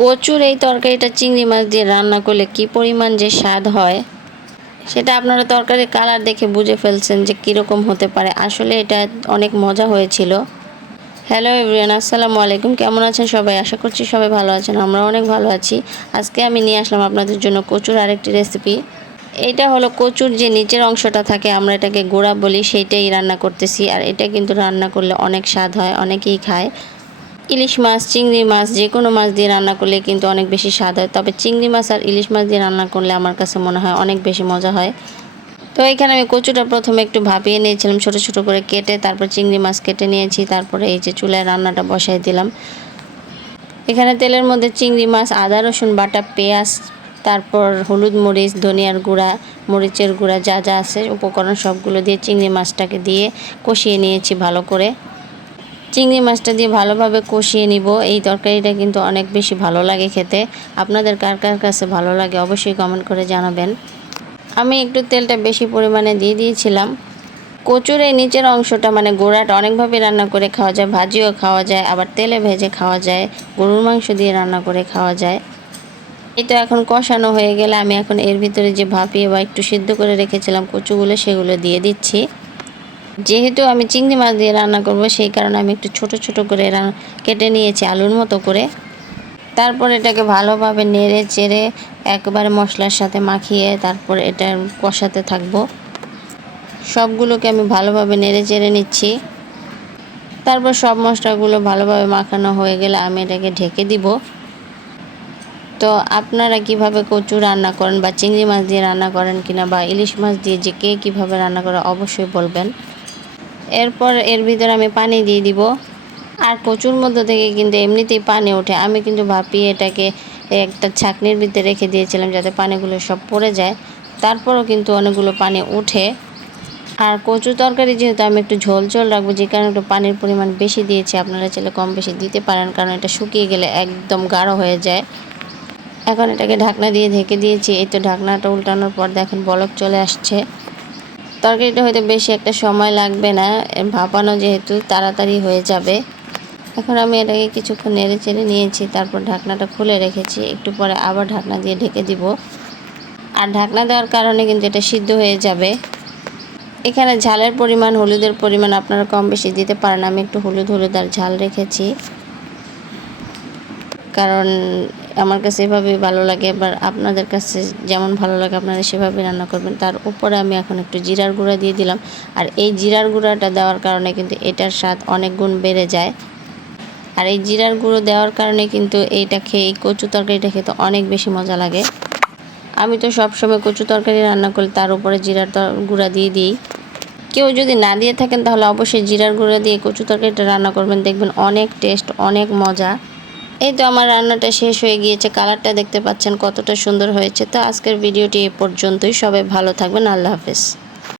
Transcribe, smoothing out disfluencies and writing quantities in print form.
কচুর এই তরকারিটা চিংড়ি মাছ দিয়ে রান্না করলে কি পরিমাণ যে স্বাদ হয় সেটা আপনারা তরকারির কালার দেখে বুঝে ফেলছেন যে কীরকম হতে পারে। আসলে এটা অনেক মজা হয়েছিল। হ্যালো এভরিওয়ান, আসসালামু আলাইকুম। কেমন আছেন সবাই? আশা করছি সবাই ভালো আছেন। আমরা অনেক ভালো আছি। আজকে আমি নিয়ে আসলাম আপনাদের জন্য কচুর আরেকটি রেসিপি। এইটা হলো কচুর যে নিচের অংশটা থাকে, আমরা এটাকে গোড়া বলি, সেইটাই রান্না করতেছি। আর এটা কিন্তু রান্না করলে অনেক স্বাদ হয়, অনেকেই খায়। ইলিশ মাছ, চিংড়ি মাছ, যে কোনো মাছ দিয়ে রান্না করলে কিন্তু অনেক বেশি স্বাদ হয়। তবে চিংড়ি মাছ আর ইলিশ মাছ দিয়ে রান্না করলে আমার কাছে মনে হয় অনেক বেশি মজা হয়। তো এখানে আমি কচুটা প্রথমে একটু ভাপিয়ে নিয়েছিলাম ছোট ছোট করে কেটে, তারপর চিংড়ি মাছ কেটে নিয়েছি। তারপরে এই যে চুলায় রান্নাটা বসাই দিলাম। এখানে তেলের মধ্যে চিংড়ি মাছ, আদা রসুন বাটা, পেঁয়াজ, তারপর হলুদ মরিচ, ধনিয়ার গুঁড়া, মরিচের গুঁড়া, যা যা আছে উপকরণ সবগুলো দিয়ে চিংড়ি মাছটাকে দিয়ে কষিয়ে নিয়েছি ভালো করে। চিংড়ি মাছটা দিয়ে ভালোভাবে কষিয়ে নিব। এই তরকারিটা কিন্তু অনেক বেশি ভালো লাগে খেতে। আপনাদের কার কার কাছে ভালো লাগে অবশ্যই কমেন্ট করে জানাবেন। আমি একটু তেলটা বেশি পরিমাণে দিয়ে দিয়েছিলাম। কচুর এই নিচের অংশটা মানে গোড়াটা অনেকভাবে রান্না করে খাওয়া যায়, ভাজিও খাওয়া যায়, আবার তেলে ভেজে খাওয়া যায়, গরুর মাংস দিয়ে রান্না করে খাওয়া যায়। এই তো এখন কষানো হয়ে গেলে আমি এখন এর ভিতরে যে ভাপিয়ে বা একটু সিদ্ধ করে রেখেছিলাম কচুগুলো, সেগুলো দিয়ে দিচ্ছি। যেহেতু আমি চিংড়ি মাছ দিয়ে রান্না করব, সেই কারণে আমি একটু ছোট ছোট করে কেটে নিয়েছি আলুর মতো করে। তারপর এটাকে ভালোভাবে নেড়ে চেড়ে একবারে মশলার সাথে মাখিয়ে তারপর এটা কষাতে থাকবো। সবগুলোকে আমি ভালোভাবে নেড়ে চেড়ে নিচ্ছি। তারপর সব মশলাগুলো ভালোভাবে মাখানো হয়ে গেলে আমি এটাকে ঢেকে দিব। তো আপনারা কিভাবে কচু রান্না করেন বা চিংড়ি মাছ দিয়ে রান্না করেন কিনা, বা ইলিশ মাছ দিয়ে যে কে কীভাবে রান্না করে অবশ্যই বলবেন। এরপর এর ভিতরে আমি পানি দিয়ে দিব। আর কচুর মধ্যে থেকে কিন্তু এমনিতেই পানি ওঠে। আমি কিন্তু ভাপিয়ে এটাকে একটা ছাঁকনির ভিতরে রেখে দিয়েছিলাম যাতে পানিগুলো সব পড়ে যায়। তারপরও কিন্তু অনেকগুলো পানি ওঠে। আর কচু তরকারি যেহেতু আমি একটু ঝোল ঝোল রাখবো, যে কারণে একটু পানির পরিমাণ বেশি দিয়েছি। আপনারা চাইলে কম বেশি দিতে পারেন, কারণ এটা শুকিয়ে গেলে একদম গাঢ় হয়ে যায়। এখন এটাকে ঢাকনা দিয়ে ঢেকে দিয়েছি। এই তো ঢাকনাটা উল্টানোর পর দেখেন বলক চলে আসছে। তরকারিটা হয়তো বেশি একটা সময় লাগবে না, ভাপানো যেহেতু তাড়াতাড়ি হয়ে যাবে। এখন আমি এটাকে কিছুক্ষণ নেড়ে চেড়ে নিয়েছি, তারপর ঢাকনাটা খুলে রেখেছি। একটু পরে আবার ঢাকনা দিয়ে ঢেকে দিব। আর ঢাকনা দেওয়ার কারণে কিন্তু এটা সিদ্ধ হয়ে যাবে। এখানে ঝালের পরিমাণ, হলুদের পরিমাণ আপনারা কম বেশি দিতে পারেন। আমি একটু হলুদ আর ঝাল রেখেছি, কারণ আমার কাছে এভাবেই ভালো লাগে। এবার আপনাদের কাছে যেমন ভালো লাগে আপনারা সেভাবে রান্না করবেন। তার উপরে আমি এখন একটু জিরার গুঁড়া দিয়ে দিলাম। আর এই জিরার গুঁড়াটা দেওয়ার কারণে কিন্তু এটার স্বাদ অনেক গুণ বেড়ে যায়। আর এই জিরার গুঁড়ো দেওয়ার কারণে কিন্তু এইটা খেয়ে, এই কচু তরকারিটা খেতে অনেক বেশি মজা লাগে। আমি তো সবসময় কচু তরকারি রান্না করি তার উপরে জিরার গুঁড়া দিয়ে দিই। কেউ যদি না দিয়ে থাকেন তাহলে অবশ্যই জিরার গুঁড়া দিয়ে কচু তরকারিটা রান্না করবেন, দেখবেন অনেক টেস্ট, অনেক মজা। এই তো আমার রান্নাটা শেষ হয়ে গিয়েছে। কালারটা দেখতে পাচ্ছেন কতটা সুন্দর হয়েছে। তো আজকের ভিডিওটি এ পর্যন্তই। সবাই ভালো থাকবেন। আল্লাহ হাফেজ।